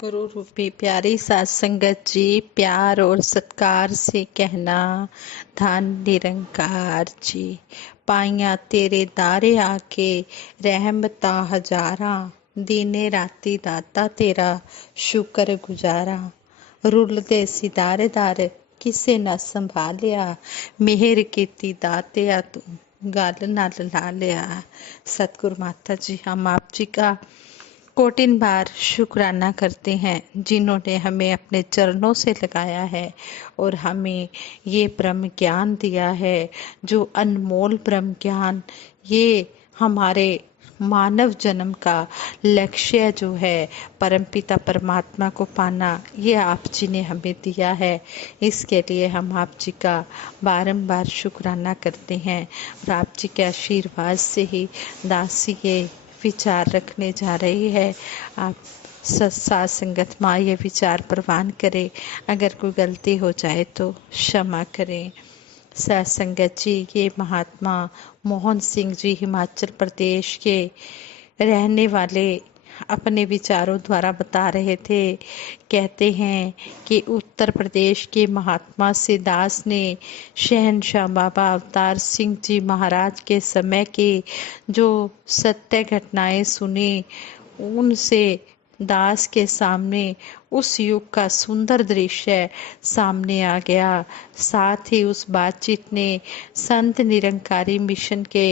गुरु रूपी प्यारी सात संगत जी, प्यार और सत्कार से कहना, धन निरंकार जी। पाइया तेरे दारे आके रहमता हजारा, दीने राती दाता तेरा शुक्र गुजारा। रुलदे सितारे दार किसे न संभालिया, मेहर कीती दातिया तू गल नाल ला लिया। सतगुरु माता जी, हम आप जी का कोटिन बार शुक्राना करते हैं, जिन्होंने हमें अपने चरणों से लगाया है और हमें ये ब्रह्म ज्ञान दिया है, जो अनमोल ब्रह्म ज्ञान, ये हमारे मानव जन्म का लक्ष्य जो है परमपिता परमात्मा को पाना, ये आप जी ने हमें दिया है। इसके लिए हम आप जी का बारंबार शुक्राना करते हैं और आप जी के आशीर्वाद से ही दासी ये विचार रखने जा रही है। आप सात संगत माँ ये विचार प्रवान करें, अगर कोई गलती हो जाए तो क्षमा करें। सात संगत जी, ये महात्मा मोहन सिंह जी हिमाचल प्रदेश के रहने वाले अपने विचारों द्वारा बता रहे थे। कहते हैं कि उत्तर प्रदेश के महात्मा सिदास ने शहनशाह बाबा अवतार सिंह जी महाराज के समय के जो सत्य घटनाएं सुनी, उनसे दास के सामने उस युग का सुंदर दृश्य सामने आ गया। साथ ही उस बातचीत ने संत निरंकारी मिशन के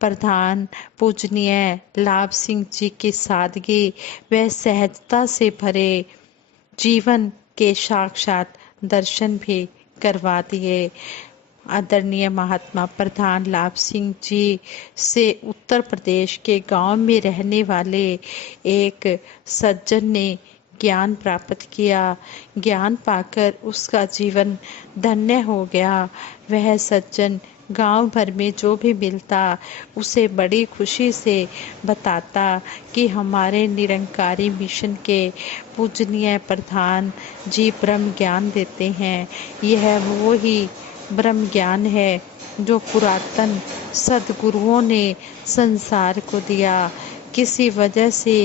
प्रधान पूजनीय लाभ सिंह जी की सादगी व सहजता से भरे जीवन के साक्षात दर्शन भी करवा दिए। आदरणीय महात्मा प्रधान लाभ सिंह जी से उत्तर प्रदेश के गांव में रहने वाले एक सज्जन ने ज्ञान प्राप्त किया। ज्ञान पाकर उसका जीवन धन्य हो गया। वह सज्जन गांव भर में जो भी मिलता उसे बड़ी खुशी से बताता कि हमारे निरंकारी मिशन के पूजनीय प्रधान जी ब्रह्म ज्ञान देते हैं। यह वो ही ब्रह्म ज्ञान है जो पुरातन सदगुरुओं ने संसार को दिया। किसी वजह से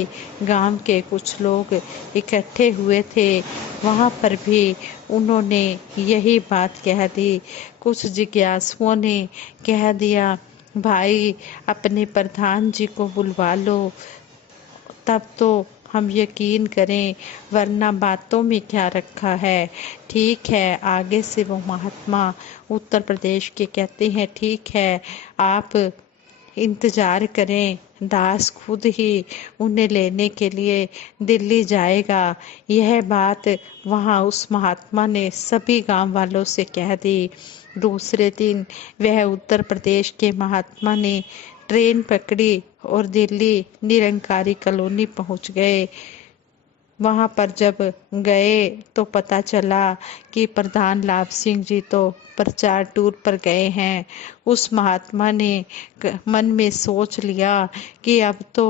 गांव के कुछ लोग इकट्ठे हुए थे, वहां पर भी उन्होंने यही बात कह दी। कुछ जिज्ञासुओं ने कह दिया, भाई अपने प्रधान जी को बुलवा लो, तब तो हम यकीन करें, वरना बातों में क्या रखा है। ठीक है, आगे से वो महात्मा उत्तर प्रदेश के कहते हैं, ठीक है आप इंतजार करें, दास खुद ही उन्हें लेने के लिए दिल्ली जाएगा। यह बात वहाँ उस महात्मा ने सभी गांव वालों से कह दी। दूसरे दिन वह उत्तर प्रदेश के महात्मा ने ट्रेन पकड़ी और दिल्ली निरंकारी कॉलोनी पहुंच गए। वहां पर जब गए तो पता चला कि प्रधान लाभ सिंह जी तो प्रचार टूर पर गए हैं। उस महात्मा ने मन में सोच लिया कि अब तो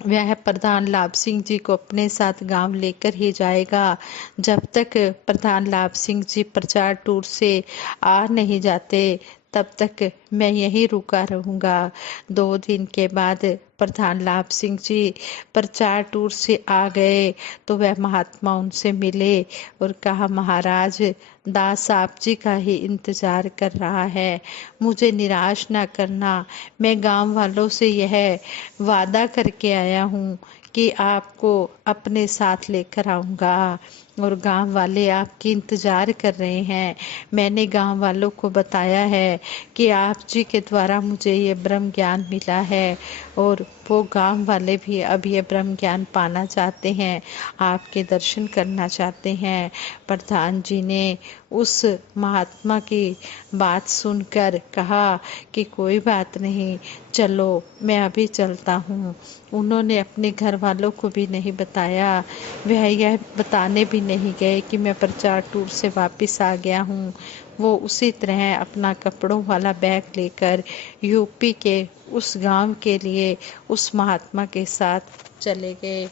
वह प्रधान लाभ सिंह जी को अपने साथ गांव लेकर ही जाएगा। जब तक प्रधान लाभ सिंह जी प्रचार टूर से आ नहीं जाते, तब तक मैं यहीं रुका रहूंगा। 2 दिन के बाद प्रधान लाभ सिंह जी प्रचार टूर से आ गए तो वह महात्मा उनसे मिले और कहा, महाराज दास आप जी का ही इंतजार कर रहा है, मुझे निराश ना करना। मैं गांव वालों से यह वादा करके आया हूँ कि आपको अपने साथ लेकर आऊँगा और गांव वाले आपकी इंतजार कर रहे हैं। मैंने गांव वालों को बताया है कि आप जी के द्वारा मुझे ये ब्रह्म ज्ञान मिला है और वो गांव वाले भी अब ये ब्रह्म ज्ञान पाना चाहते हैं, आपके दर्शन करना चाहते हैं। प्रधान जी ने उस महात्मा की बात सुनकर कहा कि कोई बात नहीं, चलो मैं अभी चलता हूँ। उन्होंने अपने घर वालों को भी नहीं बताया, वह यह बताने भी नहीं गए कि मैं प्रचार टूर से वापस आ गया हूँ। वो उसी तरह अपना कपड़ों वाला बैग लेकर यूपी के उस गांव के लिए उस महात्मा के साथ चले गए।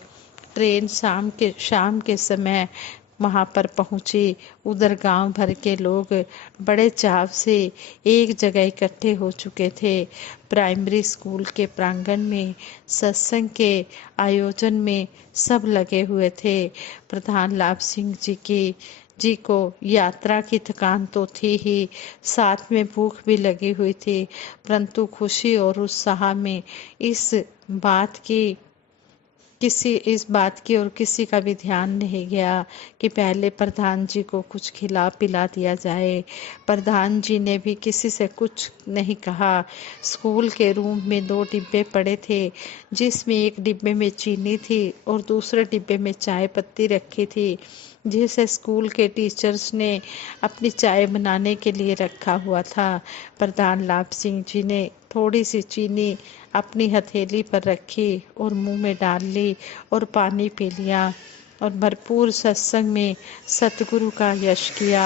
ट्रेन शाम के समय वहां पर पहुंचे। उधर गांव भर के लोग बड़े चाव से एक जगह इकट्ठे हो चुके थे। प्राइमरी स्कूल के प्रांगण में सत्संग के आयोजन में सब लगे हुए थे। प्रधान लाभ सिंह जी को यात्रा की थकान तो थी ही, साथ में भूख भी लगी हुई थी, परंतु खुशी और उत्साह में इस बात की और किसी का भी ध्यान नहीं गया कि पहले प्रधान जी को कुछ खिला पिला दिया जाए। प्रधान जी ने भी किसी से कुछ नहीं कहा। स्कूल के रूम में 2 डिब्बे पड़े थे, जिसमें एक डिब्बे में चीनी थी और दूसरे डिब्बे में चाय पत्ती रखी थी, जिसे स्कूल के टीचर्स ने अपनी चाय बनाने के लिए रखा हुआ था। प्रधान लाभ सिंह जी ने थोड़ी सी चीनी अपनी हथेली पर रखी और मुंह में डाल ली और पानी पी लिया और भरपूर सत्संग में सतगुरु का यश किया।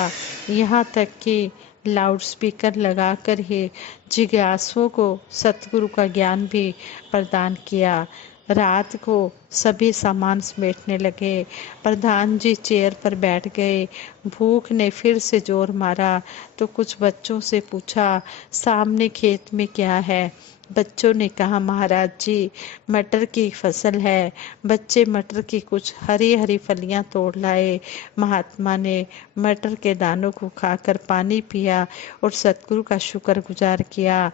यहाँ तक कि लाउड स्पीकर लगाकर ही जिज्ञासुओं को सतगुरु का ज्ञान भी प्रदान किया। रात को सभी सामान समेटने लगे। प्रधान जी चेयर पर बैठ गए। भूख ने फिर से जोर मारा तो कुछ बच्चों से पूछा, सामने खेत में क्या है? बच्चों ने कहा, महाराज जी मटर की फसल है। बच्चे मटर की कुछ हरी हरी फलियां तोड़ लाए। महात्मा ने मटर के दानों को खाकर पानी पिया और सतगुरु का शुक्रगुजार किया।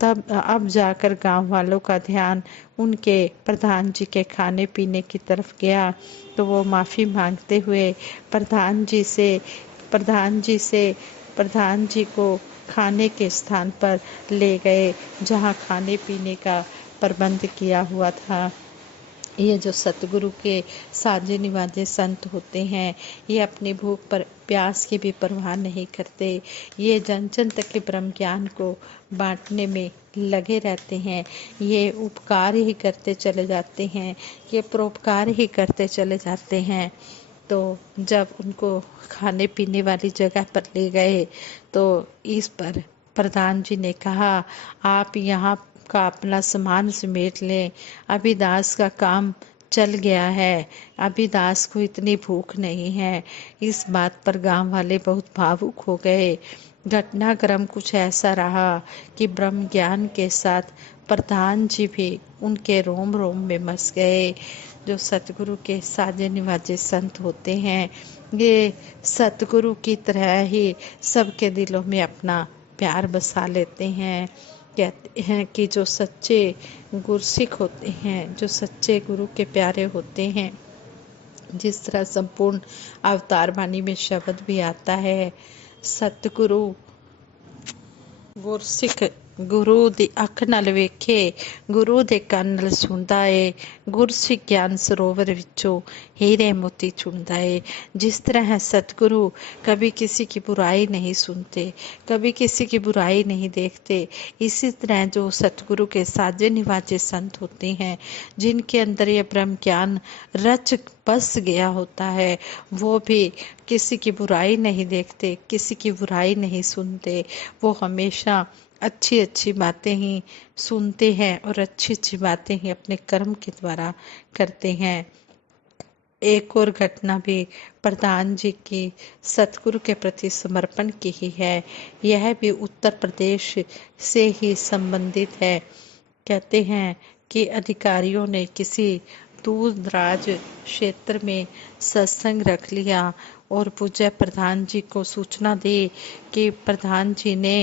तब अब जाकर गांव वालों का ध्यान उनके प्रधान जी के खाने पीने की तरफ गया तो वो माफ़ी मांगते हुए प्रधान जी को खाने के स्थान पर ले गए जहां खाने पीने का प्रबंध किया हुआ था। ये जो सतगुरु के साजे निवाजे संत होते हैं, ये अपनी भूख पर प्यास की भी परवाह नहीं करते। ये जन जन तक के ब्रह्म ज्ञान को बांटने में लगे रहते हैं। ये उपकार ही करते चले जाते हैं, ये परोपकार ही करते चले जाते हैं। तो जब उनको खाने पीने वाली जगह पर ले गए तो इस पर प्रधान जी ने कहा, आप यहाँ का अपना सामान समेट लें, अभी दास का काम चल गया है, अभी दास को इतनी भूख नहीं है। इस बात पर गांव वाले बहुत भावुक हो गए। घटनाक्रम कुछ ऐसा रहा कि ब्रह्म ज्ञान के साथ प्रधान जी भी उनके रोम रोम में मस गए। जो सतगुरु के साजे निवाजे संत होते हैं, ये सतगुरु की तरह ही सबके दिलों में अपना प्यार बसा लेते हैं। कहते हैं कि जो सच्चे गुरसिख होते हैं, जो सच्चे गुरु के प्यारे होते हैं, जिस तरह संपूर्ण अवतार वाणी में शब्द भी आता है, सतगुरु गुरसिख गुरु ਦੀ ਅੱਖ ਨਾਲ ਵੇਖੇ, गुरु ਦੇ ਕੰਨ ਨਾਲ ਸੁਣਦਾ ਏ, गुरसिख ज्ञान सरोवर विचों हीरे मोती चुनता है। जिस तरह है सतगुरु कभी किसी की बुराई नहीं सुनते, कभी किसी की बुराई नहीं देखते, इसी तरह जो सतगुरु के साजे निवाजे संत होते हैं, जिनके अंदर ये ब्रह्म ज्ञान रच बस गया होता है, वो भी किसी की बुराई नहीं देखते, किसी की बुराई नहीं सुनते। वो हमेशा अच्छी अच्छी बातें ही सुनते हैं और अच्छी अच्छी बातें ही अपने कर्म के द्वारा करते हैं। एक और घटना भी प्रधान जी की सतगुरु के प्रति समर्पण की ही है। यह भी उत्तर प्रदेश से ही संबंधित है। कहते हैं कि अधिकारियों ने किसी दूर दराज क्षेत्र में सत्संग रख लिया और पूज्य प्रधान जी को सूचना दी कि प्रधान जी ने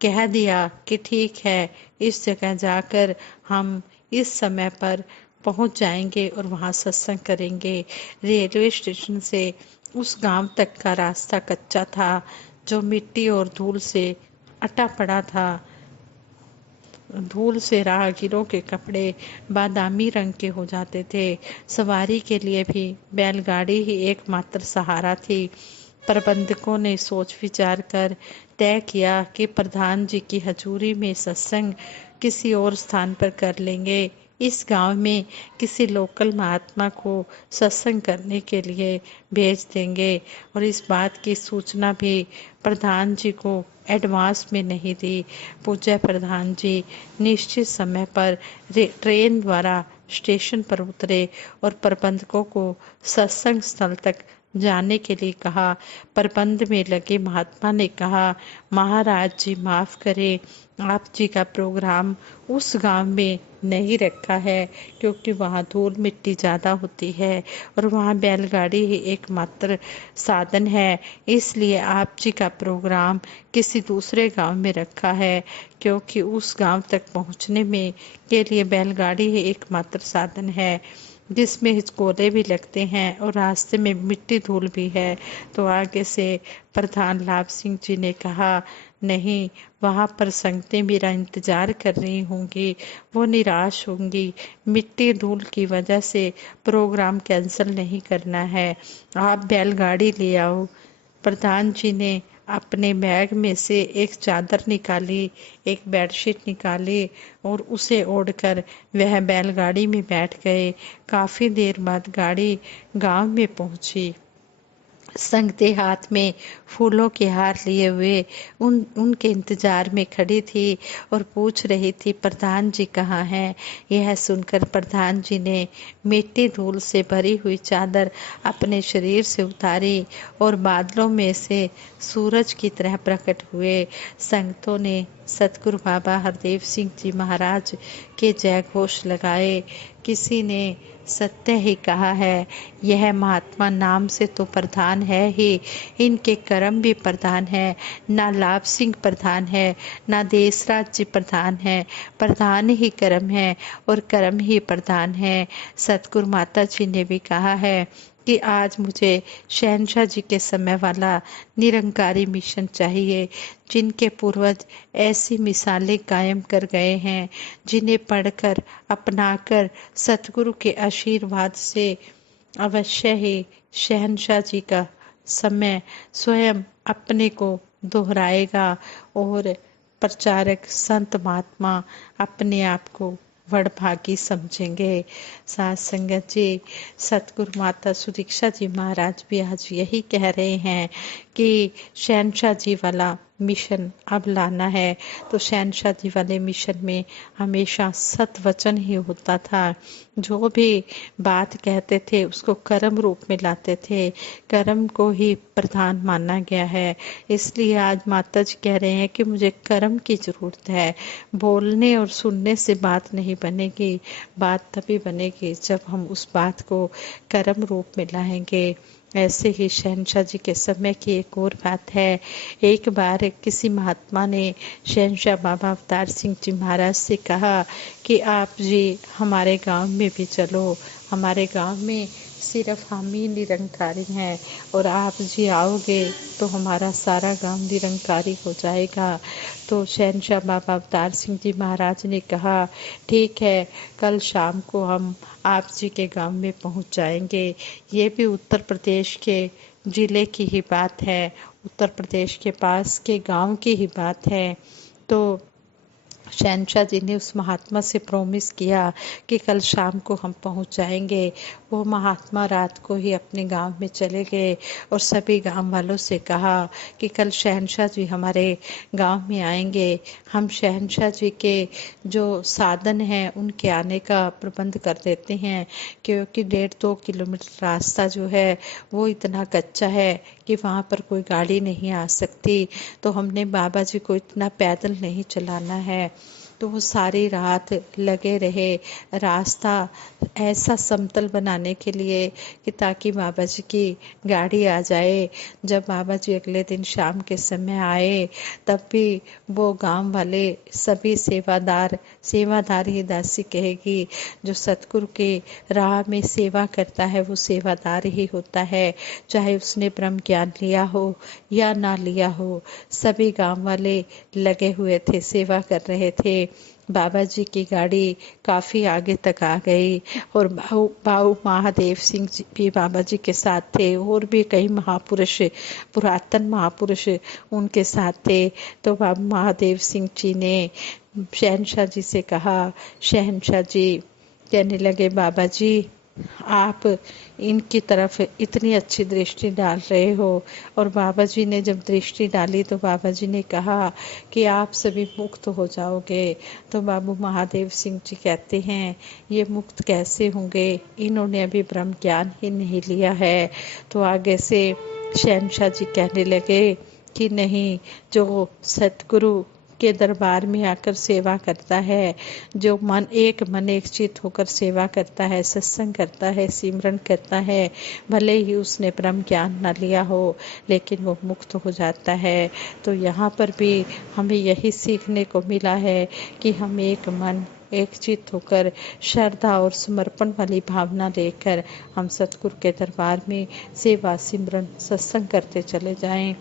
कह दिया कि ठीक है, इस जगह जाकर हम इस समय पर पहुंच जाएंगे और वहां सत्संग करेंगे। रेलवे स्टेशन से उस गांव तक का रास्ता कच्चा था, जो मिट्टी और धूल से अटा पड़ा था। धूल से राहगीरों के कपड़े बादामी रंग के हो जाते थे। सवारी के लिए भी बैलगाड़ी ही एकमात्र सहारा थी। प्रबंधकों ने सोच विचार कर तय किया कि प्रधान जी की हजूरी में सत्संग किसी और स्थान पर कर लेंगे। इस गांव में किसी लोकल महात्मा को सत्संग करने के लिए भेज देंगे और इस बात की सूचना भी प्रधान जी को एडवांस में नहीं दी। पूज्य प्रधान जी निश्चित समय पर ट्रेन द्वारा स्टेशन पर उतरे और प्रबंधकों को सत्संग स्थल तक जाने के लिए कहा। प्रबंध में लगे महात्मा ने कहा, महाराज जी माफ करें, आप जी का प्रोग्राम उस गांव में नहीं रखा है क्योंकि वहाँ धूल मिट्टी ज़्यादा होती है और वहाँ बैलगाड़ी ही एकमात्र साधन है। इसलिए आप जी का प्रोग्राम किसी दूसरे गांव में रखा है क्योंकि उस गांव तक पहुँचने में के लिए बैलगाड़ी ही एकमात्र साधन है जिसमें हिचकोले भी लगते हैं और रास्ते में मिट्टी धूल भी है। तो आगे से प्रधान लाभ सिंह जी ने कहा, नहीं, वहाँ पर संगतें मेरा इंतजार कर रही होंगी, वो निराश होंगी। मिट्टी धूल की वजह से प्रोग्राम कैंसिल नहीं करना है, आप बैलगाड़ी ले आओ। प्रधान जी ने अपने बैग में से एक चादर निकाली, एक बेडशीट निकाली और उसे ओढ़कर वह बैलगाड़ी में बैठ गए। काफी देर बाद गाड़ी गांव में पहुंची। संगते हाथ में फूलों के हार लिए हुए उनके इंतजार में खड़ी थी और पूछ रही थी, प्रधान जी कहाँ हैं? यह सुनकर प्रधान जी ने मिट्टी धूल से भरी हुई चादर अपने शरीर से उतारी और बादलों में से सूरज की तरह प्रकट हुए। संगतों ने सतगुरु बाबा हरदेव सिंह जी महाराज के जय घोष लगाए। किसी ने सत्य ही कहा है, यह महात्मा नाम से तो प्रधान है ही, इनके कर्म भी प्रधान है। ना लाभ सिंह प्रधान है, ना देशराज जी प्रधान है, प्रधान ही कर्म है और कर्म ही प्रधान है। सतगुरु माता जी ने भी कहा है कि आज मुझे शहनशाह जी के समय वाला निरंकारी मिशन चाहिए, जिनके पूर्वज ऐसी मिसालें कायम कर गए हैं, जिन्हें पढ़कर अपनाकर सतगुरु के आशीर्वाद से अवश्य ही शहनशाह जी का समय स्वयं अपने को दोहराएगा और प्रचारक संत महात्मा अपने आप को वडभागी समझेंगे। साथ संगत जी, सतगुरु माता सुदीक्षा जी महाराज भी आज यही कह रहे हैं कि शहनशाह जी वाला मिशन अब लाना है। तो शहनशाह जी वाले मिशन में हमेशा सत वचन ही होता था, जो भी बात कहते थे उसको कर्म रूप में लाते थे, कर्म को ही प्रधान माना गया है। इसलिए आज माता जी कह रहे हैं कि मुझे कर्म की जरूरत है, बोलने और सुनने से बात नहीं बनेगी, बात तभी बनेगी जब हम उस बात को कर्म रूप में लाएंगे। ऐसे ही शहनशाह जी के समय की एक और बात है। एक बार किसी महात्मा ने शहनशाह बाबा अवतार सिंह जी महाराज से कहा कि आप जी हमारे गांव में भी चलो, हमारे गांव में सिर्फ हम ही निरंकारी हैं और आप जी आओगे तो हमारा सारा गांव निरंकारी हो जाएगा। तो शहनशाह बाबा अवतार सिंह जी महाराज ने कहा, ठीक है, कल शाम को हम आप जी के गांव में पहुंच जाएंगे। ये भी उत्तर प्रदेश के जिले की ही बात है, उत्तर प्रदेश के पास के गांव की ही बात है। तो शहनशाह जी ने उस महात्मा से प्रॉमिस किया कि कल शाम को हम पहुंच जाएंगे। वो महात्मा रात को ही अपने गांव में चले गए और सभी गांव वालों से कहा कि कल शहनशाह जी हमारे गांव में आएंगे, हम शहनशाह जी के जो साधन हैं उनके आने का प्रबंध कर देते हैं, क्योंकि 1.5-2 किलोमीटर रास्ता जो है वो इतना कच्चा है कि वहाँ पर कोई गाड़ी नहीं आ सकती। तो हमने बाबा जी को इतना पैदल नहीं चलाना है। तो वो सारी रात लगे रहे रास्ता ऐसा समतल बनाने के लिए कि ताकि बाबा जी की गाड़ी आ जाए। जब बाबा जी अगले दिन शाम के समय आए तब भी वो गांव वाले सभी सेवादार ही दासी कहेगी, जो सतगुरु के राह में सेवा करता है वो सेवादार ही होता है, चाहे उसने ब्रह्म ज्ञान लिया हो या ना लिया हो। सभी गांव वाले लगे हुए थे, सेवा कर रहे थे। बाबा जी की गाड़ी काफी आगे तक आ गई और बाऊ महादेव सिंह जी भी बाबा जी के साथ थे और भी कई महापुरुष, पुरातन महापुरुष उनके साथ थे। तो बाबा महादेव सिंह जी ने शहनशाह जी से कहा, शहनशाह जी कहने लगे, बाबा जी आप इनकी तरफ इतनी अच्छी दृष्टि डाल रहे हो। और बाबा जी ने जब दृष्टि डाली तो बाबा जी ने कहा कि आप सभी मुक्त हो जाओगे। तो बाबू महादेव सिंह जी कहते हैं ये मुक्त कैसे होंगे, इन्होंने अभी ब्रह्म ज्ञान ही नहीं लिया है। तो आगे से शहनशाह जी कहने लगे कि नहीं, जो सतगुरु के दरबार में आकर सेवा करता है, जो मन एक चित होकर सेवा करता है, सत्संग करता है, सिमरन करता है, भले ही उसने ब्रह्म ज्ञान न लिया हो लेकिन वो मुक्त हो जाता है। तो यहाँ पर भी हमें यही सीखने को मिला है कि हम एक मन एक चित होकर श्रद्धा और समर्पण वाली भावना लेकर हम सतगुरु के दरबार में सेवा सिमरन सत्संग करते चले जाएं।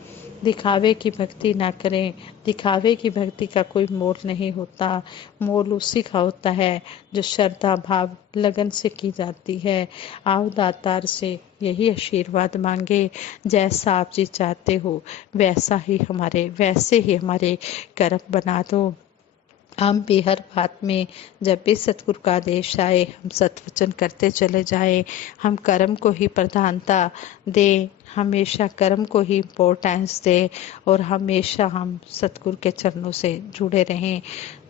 दिखावे की भक्ति ना करें। दिखावे की भक्ति का कोई मोल नहीं होता। मोल उसी का होता है जो श्रद्धा भाव लगन से की जाती है। आओ दातार से यही आशीर्वाद मांगे, जैसा आप जी चाहते हो वैसे ही हमारे कर्म बना दो। हम भी हर बात में जब भी सतगुरु का आदेश आए हम सत्वचन करते चले जाएं। हम कर्म को ही प्रधानता दें, हमेशा कर्म को ही इम्पोर्टेंस दें और हमेशा हम सतगुरु के चरणों से जुड़े रहें।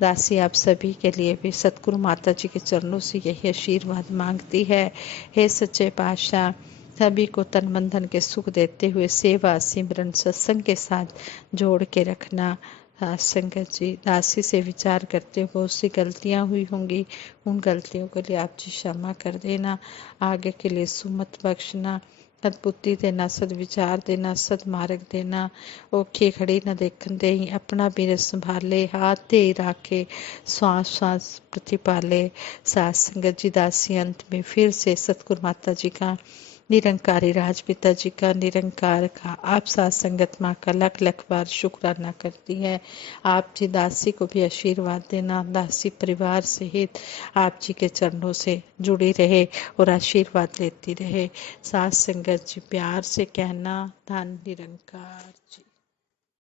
दासी आप सभी के लिए भी सतगुरु माता जी के चरणों से यही आशीर्वाद मांगती है। हे सच्चे पातशाह, सभी को तन मन धन के सुख देते हुए सेवा सिमरन सत्संग के साथ जोड़ के रखना। संगत जी, दासी से विचार करते हुए बहुत सी गलतियां हुई होंगी, उन गलतियों के लिए आप जी क्षमा कर देना। आगे के लिए सुमत बख्शना, सदबुद्धि देना, सदविचार देना, सदमार्ग देना। औखी खड़ी न देखन दे, अपना भी संभाले, हाथ दे राखे, श्वास श्वास प्रतिपाले। साथ संगत जी, दासी अंत में फिर से सतगुरु माता जी का, निरंकारी राजपिता जी का, निरंकार का, आप साथ संगत माँ का लख लख बार शुक्राना करती है। आप जी दासी को भी आशीर्वाद देना, दासी परिवार सहित आप जी के चरणों से जुड़ी रहे और आशीर्वाद लेती रहे। साथ संगत जी प्यार से कहना, धन निरंकार जी।